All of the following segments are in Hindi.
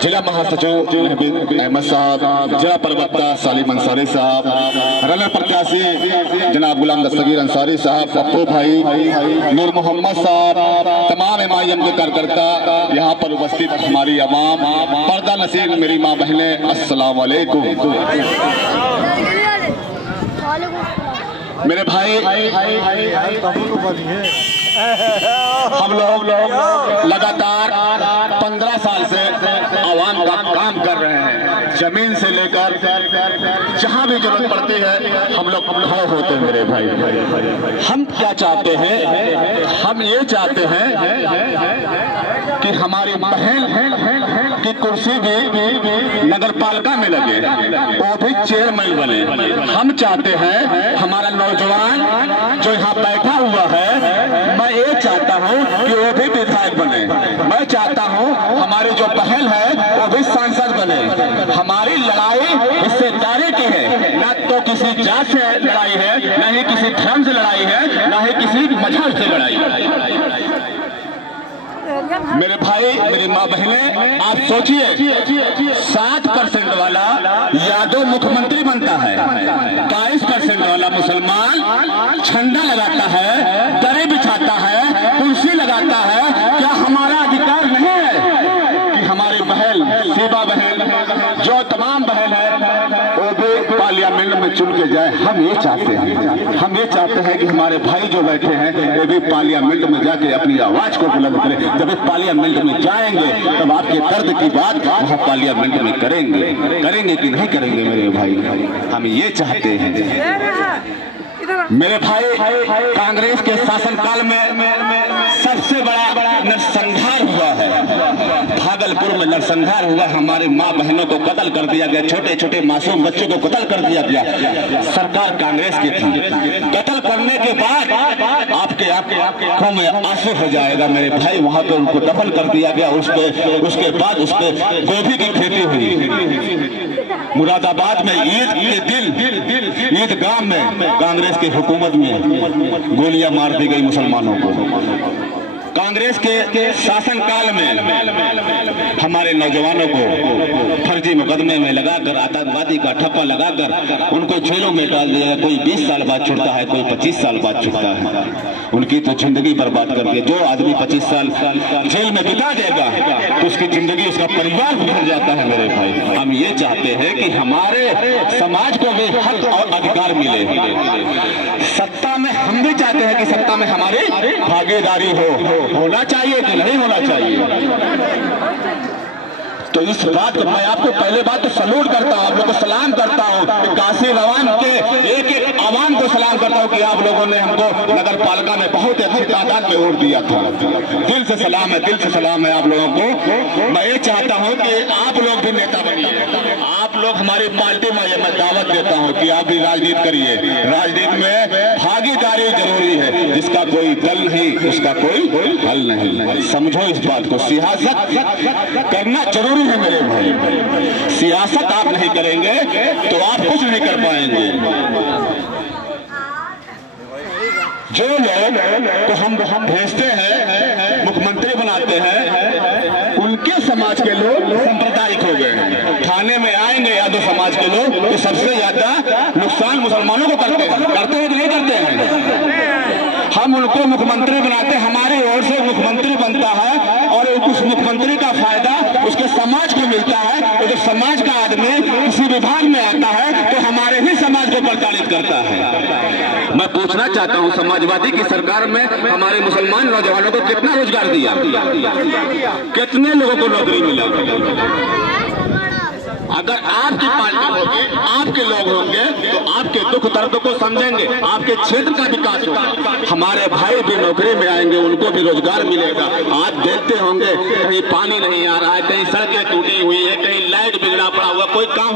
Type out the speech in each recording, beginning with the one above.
जिला महासचिव अहमद साहब, जिला प्रवक्ता सालिम अंसारी साहब, रनर प्रत्याशी जनाब गुलाम दस्तगीर अंसारी साहब, पप्पू भाई, नूर मोहम्मद साहब, तमाम MIM के कार्यकर्ता, यहाँ पर उपस्थित हमारी अवाम, पर्दा नसीब मेरी माँ बहनें, अस्सलाम वालेकुम। मेरे भाई, हम लोग लगातार 15 साल से आवाम का काम कर रहे हैं। जमीन से लेकर जहां भी जरूरत पड़ती है हम लोग खड़े होते हैं। मेरे भाई, हम क्या चाहते हैं? हम ये चाहते हैं कि हमारी बहन की कुर्सी भी नगर पालिका में लगे, वो भी चेयरमैन बने। हम चाहते हैं हमारा नौजवान जो यहाँ बैठा हुआ है, मैं ये चाहता हूँ कि वो भी विधायक बने। मैं चाहता हूँ हमारी जो बहन है वो भी सांसद बने। हमारी लड़ाई हिस्सेदारी की है, न तो किसी जात से लड़ाई है, न ही किसी धर्म से लड़ाई है, न ही किसी मजहब से लड़ाई है। मेरे भाई, मेरी माँ बहनें, आप सोचिए 7% वाला यादव मुख्यमंत्री बनता है, 22% वाला मुसलमान झंडा लगाता है, दरी बिछाता है, कुर्सी लगाता है। क्या हमारा अधिकार नहीं है कि हमारी बहन सीबा बहन, जो तमाम बहन है, वो भी पार्लियामेंट में चुन के जाए? हम ये चाहते हैं, हम ये चाहते हैं कि हमारे भाई जो बैठे हैं वो भी पार्लियामेंट में जाके अपनी आवाज को बुलंद करें। जब पार्लियामेंट में जाएंगे तब आपके दर्द की बात वहाँ पार्लियामेंट में करेंगे कि नहीं करेंगे? मेरे भाई, हम ये चाहते हैं। मेरे भाई, कांग्रेस के शासनकाल में सबसे बड़ा नरसंहार हुआ है। भागलपुर में नरसंहार हुआ, हमारे माँ बहनों को कत्ल कर दिया गया, छोटे छोटे मासूम बच्चों को कत्ल कर दिया गया। सरकार कांग्रेस की थी। कत्ल करने के बाद आपके आंखों में आंसू हो जाएगा मेरे भाई। वहां पे उनको दफन कर दिया गया। उसके बाद उस पर गोभी की खेती हुई। मुरादाबाद में ईद के दिन ईदगाह में कांग्रेस की हुकूमत में गोलियां मार दी गई मुसलमानों को। कांग्रेस के शासनकाल में हमारे नौजवानों को फर्जी मुकदमे में लगाकर, आतंकवादी का ठप्पा लगाकर उनको जेलों में डाल दिया। कोई 20 साल बाद छूटता है, कोई 25 साल बाद छूटता है। उनकी तो जिंदगी बर्बाद कर दी। जो आदमी 25 साल जेल में बिता देगा तो उसकी जिंदगी, उसका परिवार बिखर जाता है। मेरे भाई, हम ये चाहते हैं कि हमारे समाज को भी हक और अधिकार मिले। सत्ता में हम भी चाहते हैं कि सत्ता में हमारी भागीदारी होना चाहिए कि नहीं होना चाहिए? तो इस बात को मैं आपको पहले बात तो सलूट करता हूँ, आप लोगों को सलाम करता हूँ। काशी रवान के एक आवाम को सलाम करता हूँ कि आप लोगों ने हमको नगर पालिका में बहुत अच्छी तादाद में वोट दिया था। दिल से सलाम है, दिल से सलाम है आप लोगों को। मैं ये चाहता हूँ कि आप लोग भी नेता बनिए। आप लोग हमारी पार्टी में, मैं दावत देता हूँ कि आप भी राजनीति करिए। राजनीति में भागीदारी जरूरी है। जिसका कोई दल नहीं उसका कोई हल नहीं। समझो इस बात को। सियासत करना जरूरी है मेरे भाई। सियासत आप नहीं करेंगे तो आप कुछ नहीं कर पाएंगे। जो लोग तो हम भेजते हैं, मुख्यमंत्री बनाते हैं, उनके समाज के लोग सांप्रदायिक हो गए। थाने में आएंगे यादव समाज के लोग तो सबसे ज्यादा नुकसान मुसलमानों को करते हैं कि नहीं करते हैं? हम उनको मुख्यमंत्री बनाते, हमारी ओर से मुख्यमंत्री बनता है और उस मुख्यमंत्री का फायदा उसके समाज को मिलता है। तो जब समाज का आदमी किसी विभाग में आता है तो हमारे ही समाज को प्रताड़ित करता है। मैं पूछना चाहता हूं, समाजवादी की सरकार में हमारे मुसलमान नौजवानों को कितना रोजगार दिया? कितने लोगों को नौकरी मिला? अगर आपकी पार्टी होगी, आपके लोग होंगे तो आपके दुख दर्द को समझेंगे, आपके क्षेत्र का विकास होगा। हमारे भाई भी नौकरी में आएंगे, उनको भी रोजगार मिलेगा। आप देखते होंगे कहीं पानी नहीं आ रहा है, कहीं सड़कें टूटी हुई है, कहीं लाइट बिगड़ा पड़ा हुआ, कोई काम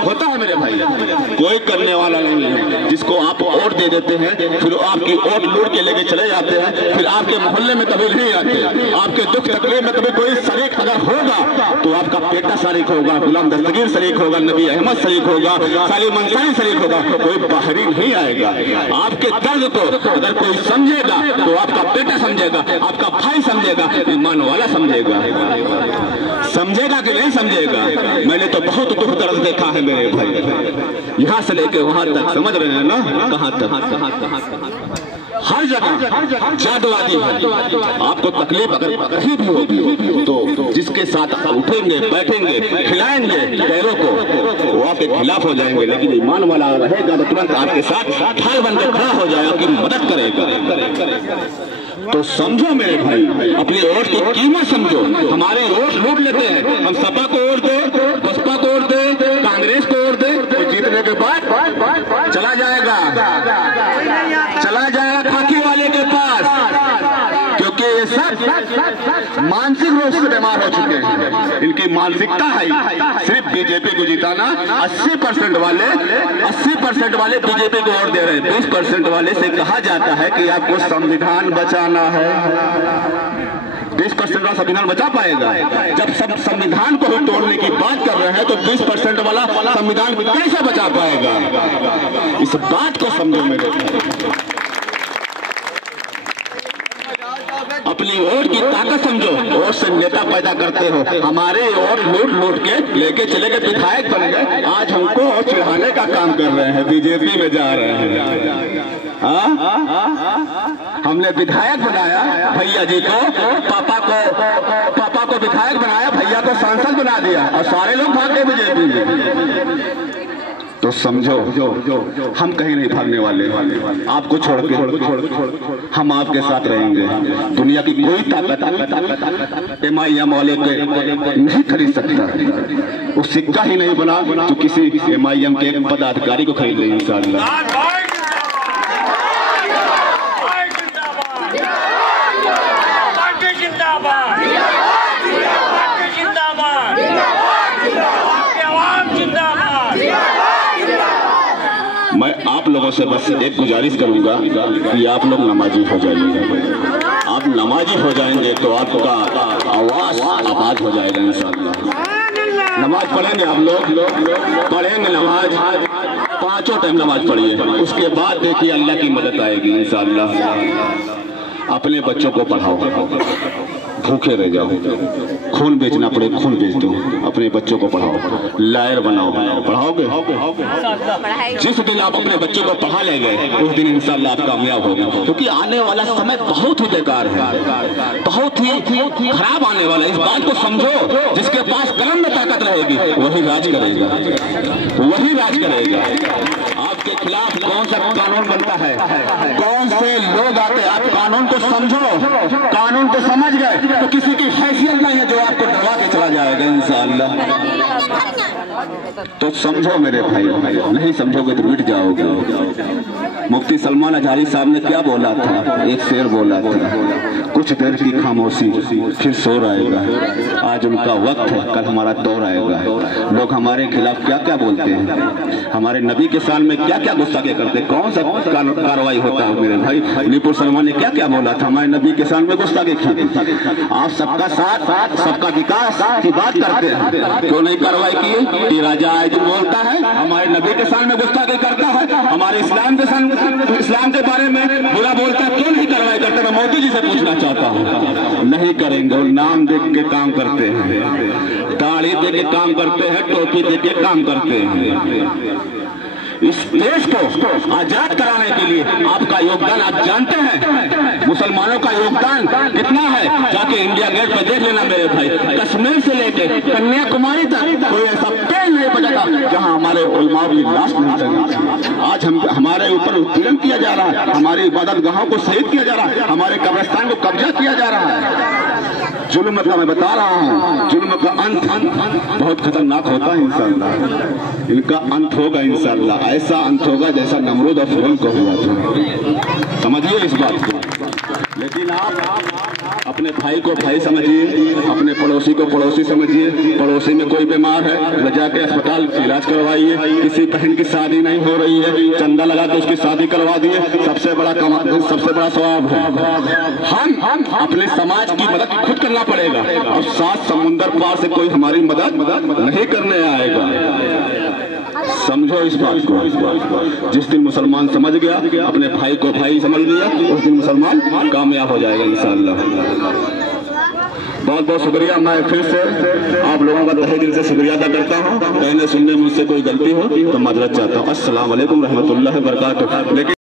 होता है मेरे भाई? कोई करने वाला नहीं है। जिसको आप वोट दे देते हैं फिर आपकी वोट लूट के लेके चले जाते हैं, फिर आपके मोहल्ले में कभी नहीं आते। आपके दुख तकलीफ में कभी कोई शरीक अगर होगा तो आपका बेटा शरीक होगा, गुलाम दस्तगीर शरीक होगा, नबी अहमद शरीक होगा, सालिम अंसारी शरीक होगा, कोई बाहरी नहीं आएगा। आपके दर्द को अगर कोई समझेगा तो आपका बेटा समझेगा, आपका भाई समझेगा, ईमान वाला समझेगा। समझेगा कि नहीं समझेगा? मैंने तो बहुत दुख दर्द देखा है मेरे भाई, यहाँ से लेके वहां तक, समझ रहे हैं ना, कहाँ तक हर जगह जादूआदी है। आपको तकलीफ अगर कहीं भी होगी तो जिसके साथ उठेंगे, बैठेंगे, खिलाएंगे पैरों को, वो आपके खिलाफ हो जाएंगे। लेकिन ईमान वाला रहेगा तो तुरंत आपके साथ ढाल बनकर खड़ा हो जाएगा, आपकी मदद करेगा। तो समझो मेरे भाई, अपनी वोट की कीमत समझो। हमारे वोट लूट लेते हैं, हम सपा को वोट दे, बसपा को वोट दे, कांग्रेस को वोट दे, तो जीतने के बाद चला जाएगा खाकी वाले के पास, क्योंकि ये सब मानसिक रूप से बीमार हो चुके हैं। इनकी मानसिकता है सिर्फ बीजेपी को जिताना। 80% वाले बीजेपी को वोट दे रहे हैं। 20% वाले से कहा जाता है कि आपको संविधान बचाना है। 20% वाला संविधान बचा पाएगा? जब सब संविधान को ही तोड़ने की बात कर रहे हैं तो 20% वाला संविधान कैसे बचा पाएगा? इस बात को समझो मेरे। अपनी वोट की ताकत समझो। वोट से नेता पैदा करते हो। हमारे वोट लूट के लेके चले गए, विधायक बन गए। आज हमको चिढ़ाने का काम कर रहे हैं, बीजेपी में जा रहे हैं। हमने विधायक बनाया भैया जी को, पापा को विधायक बनाया, भैया को सांसद बना दिया और सारे लोग भाग गए बीजेपी में। तो समझो हम कहीं नहीं भागने वाले। आपको छोड़ के हम आपके साथ रहेंगे। दुनिया की कोई ताकत MIM वाले के नहीं खरीद सकता। वो सिक्का ही नहीं बना तो किसी MIM के पदाधिकारी को खरीद ले इंशाअल्लाह। मैं आप लोगों से बस एक गुजारिश करूंगा कि आप लोग नमाजी हो जाइए। आप नमाजी हो जाएंगे तो आपका आवाज आबाद हो जाएगा इंशाअल्लाह। नमाज पढ़ेंगे आप लोग, पढ़ेंगे नमाज, 5 टाइम नमाज पढ़िए। उसके बाद देखिए अल्लाह की मदद आएगी इंशाअल्लाह। अपने बच्चों को पढ़ाओ, भूखे रह जाओ, खून बेचना पड़े खून बेच दो, अपने बच्चों को पढ़ाओ, लायर बनाओ। पढ़ाओगे? जिस दिन आप अपने बच्चों को पढ़ा लेंगे उस दिन इंशाअल्लाह आप कामयाब होंगे। क्योंकि आने वाला समय बहुत ही बेकार है, बहुत ही खराब आने वाला है। इस बात को समझो। जिसके पास कलम में ताकत रहेगी वही राज करेगा, वही राज करेगा। आपके खिलाफ कौन सा कानून बनता है, कौन से लोग आते, आप कानून को समझो। कानून को समझ गए तो किसी की हैसियत नहीं है जो आपको डरवा के चला जाएगा इंशाअल्लाह। तो समझो मेरे भाई, नहीं समझोगे तो मिट जाओगे। मुफ्ती सलमान अजहरी साहब ने क्या बोला था? एक शेर बोला था, कुछ देर की खामोशी फिर शोर आएगा। आज उनका वक्त है, कल हमारा दौर आएगा। लोग हमारे खिलाफ क्या क्या बोलते हैं, हमारे नबी के साल में क्या क्या गुस्ताखी करते हैं, कौन सा कार्रवाई होता है मेरे भाई। नुपुर सलमान ने क्या क्या बोला था, हमारे नबी के साल में गुस्ताखी की। आप सबका साथ, सबका विकास की बात करते हैं, क्यों नहीं कार्रवाई की? राजा आज बोलता है हमारे नबी के साल में गुस्ताखी करता है, हमारे इस्लाम के बारे में बुरा बोलता है, क्यों नहीं कार्रवाई करते? मैं मोदी जी से पूछना चाहता हूँ। नहीं करेंगे। और नाम देख के काम करते हैं, दाढ़ी दे के काम करते हैं, टोपी दे के काम करते हैं। इस देश को आजाद कराने के लिए आपका योगदान आप जानते हैं। मुसलमानों का योगदान कितना है जाके इंडिया गेट पर देख लेना मेरे भाई। कश्मीर से लेके कन्याकुमारी तक कोई ऐसा पेड़ नहीं बचा जहां हमारे उलमाओं की लाश नहीं चली। आज हमारे ऊपर उत्पीड़न किया जा रहा है, हमारी इबादत गाहों को शहीद किया जा रहा है, हमारे कब्रिस्तान को कब्जा किया जा रहा है। जुल्म का मैं बता रहा हूँ, जुल्म का अंत बहुत खतरनाक होता है इंशाअल्लाह। इनका अंत होगा इंशाअल्लाह, ऐसा अंत होगा जैसा नमरूद और फिरौन को हुआ था। समझिए इस बात को। लेकिन आप अपने भाई को भाई समझिए, अपने पड़ोसी को पड़ोसी समझिए। पड़ोसी में कोई बीमार है, ले जाके अस्पताल इलाज करवाइए। किसी बहन की शादी नहीं हो रही है, चंदा लगा के उसकी शादी करवा दिए, सबसे बड़ा सवाब है। हम अपने समाज की मदद खुद करना पड़ेगा और 7 समुंदर पार से कोई हमारी मदद नहीं करने आएगा। समझो इस बात को। जिस दिन मुसलमान समझ गया, अपने भाई को भाई समझ लिया, उस दिन मुसलमान कामयाब हो जाएगा इंशाअल्लाह। बहुत बहुत शुक्रिया। मैं फिर से आप लोगों का तहे दिल से शुक्रिया अदा करता हूँ। कहने सुनने मुझसे कोई गलती हो तो माजरत चाहता हूँ। अस्सलाम वालेकुम रहमतुल्लाहि व बरकातुहू।